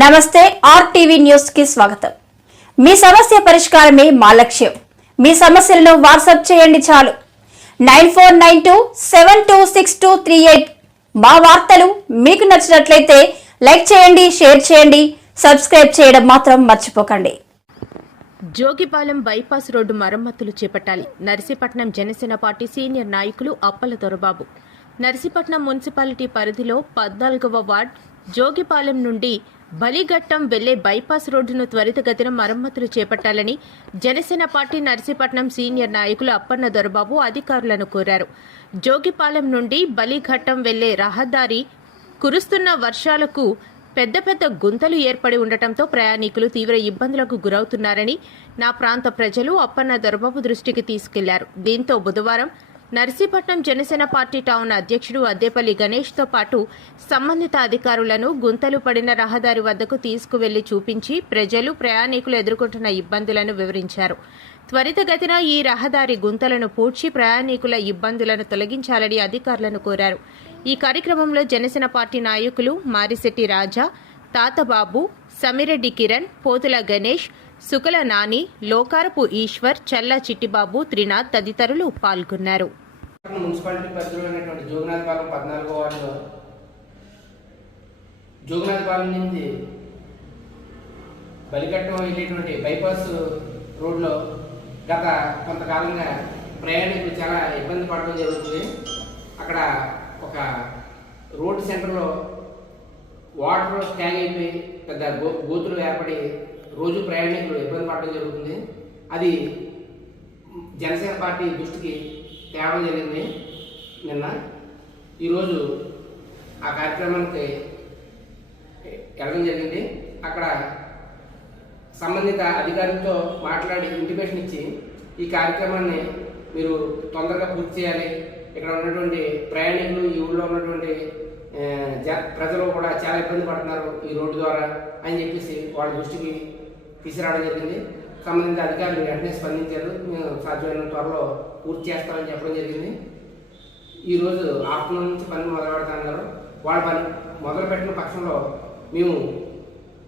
నమస్తే ఆర్టీవీ న్యూస్కి స్వాగతం. మీ సమస్య పరిష్కారమే మా లక్ష్యం. మీ సమస్యలను వాట్సాప్ చేయండి చాలు. Nine four nine two seven two six two three eight మా వార్తలు మీకు నచ్చినట్లయితే లైక్ చేయండి షేర్ చేయండి సబ్స్క్రైబ్ చేయడం మాత్రం మర్చిపోకండి. జోగిపాలెం బైపాస్ రోడ్డు మరమ్మతులు చేపట్టాలి. నర్సీపట్నం జనసేన పార్టీ సీనియర్ నాయకులు అప్పల దొరబాబు నర్సీపట్నం మున్సిపాలిటీ పరిధిలో పద్నాలుగవ వార్డ్ జోగిపాలెం నుండి బలిఘట్టం వెళ్ళే బైపాస్ రోడ్డును త్వరితగతిన మరమ్మతులు చేపట్టాలని జనసేన పార్టీ నర్సీపట్నం సీనియర్ నాయకులు అప్పన్న దొరబాబు అధికారులను కోరారు. జోగిపాలెం నుండి బలిఘట్టం వెళ్ళే రహదారి కురుస్తున్న వర్షాలకు పెద్ద పెద్ద గుంతలు ఏర్పడి ఉండటంతో ప్రయాణికులు తీవ్ర ఇబ్బందులకు గురవుతున్నారని నా ప్రాంత ప్రజలు అప్పన్న దొరబాబు దృష్టికి తీసుకెళ్ళారు. దీంతో బుధవారం నర్సీపట్నం జనసేన పార్టీ టౌన్ అధ్యక్షుడు అద్దేపల్లి గణేష్తో పాటు సంబంధిత అధికారులను గుంతలు పడిన రహదారి వద్దకు తీసుకువెళ్ళి చూపించి ప్రజలు ప్రయాణికులు ఎదుర్కొంటున్న ఇబ్బందులను వివరించారు. త్వరితగతిన ఈ రహదారి గుంతలను పూడ్చి ప్రయాణికుల ఇబ్బందులను తొలగించాలని అధికారులను కోరారు. ఈ కార్యక్రమంలో జనసేన పార్టీ నాయకులు మారిశెట్టి రాజా తాతబాబు సమిరెడ్డి కిరణ్ పోతుల గణేష్ సుకల నాని లోకారపు ఈశ్వర్ చల్ల చిట్టిబాబు త్రినాథ్ తదితరులు పాల్గొన్నారు. మున్సిపాలిటీ పరిధిలో ఉన్నటువంటి జోగినాథపాలెం పద్నాలుగో వార్డులో జోగినాథపాలెం నుంచి బలిఘట్టం వెళ్ళేటువంటి బైపాస్ రోడ్లో గత కొంతకాలంగా ప్రయాణికులు చాలా ఇబ్బంది పడడం జరుగుతుంది. అక్కడ ఒక రోడ్డు సెంటర్లో వాటర్ ట్యాంక్ అయిపోయి పెద్ద గో గోతులు ఏర్పడి రోజు ప్రయాణికులు ఇబ్బంది పడడం జరుగుతుంది. అది జనసేన పార్టీ దృష్టికి తేవడం జరిగింది. నిన్న ఈరోజు ఆ కార్యక్రమానికి వెళ్ళడం జరిగింది. అక్కడ సంబంధిత అధికారులతో మాట్లాడి ఇంటిమేషన్ ఇచ్చి ఈ కార్యక్రమాన్ని మీరు తొందరగా పూర్తి చేయాలి. ఇక్కడ ఉన్నటువంటి ప్రయాణికులు ఈ ఊళ్ళో ఉన్నటువంటి జ- ప్రజలు కూడా చాలా ఇబ్బంది పడుతున్నారు ఈ రోడ్డు ద్వారా అని చెప్పేసి వాళ్ళ దృష్టికి తీసుకురావడం జరిగింది. సంబంధించిన అధికారులు వెంటనే స్పందించారు. మేము సాధ్యమైన త్వరలో పూర్తి చేస్తామని చెప్పడం జరిగింది. ఈరోజు ఆఫ్టర్నూన్ నుంచి పని మొదలుపెడతాన్నారు వాళ్ళ పని మొదలు పెట్టిన పక్షంలో మేము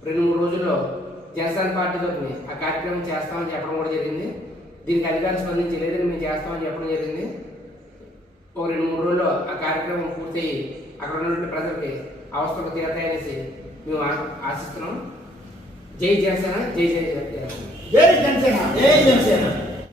రెండు మూడు రోజుల్లో జనసేన పార్టీతో ఆ కార్యక్రమం చేస్తామని చెప్పడం కూడా జరిగింది. దీనికి అధికారులు స్పందించి లేదని మేము చేస్తామని చెప్పడం జరిగింది. ఒక రెండు మూడు రోజుల్లో ఆ కార్యక్రమం పూర్తయి అక్కడ ఉన్నటువంటి ప్రజలకి అవసరం తీరతాయనేసి మేము ఆశిస్తున్నాం. జై జనసేన జై జై జనసేన. జై జనసేన జై జనసేన.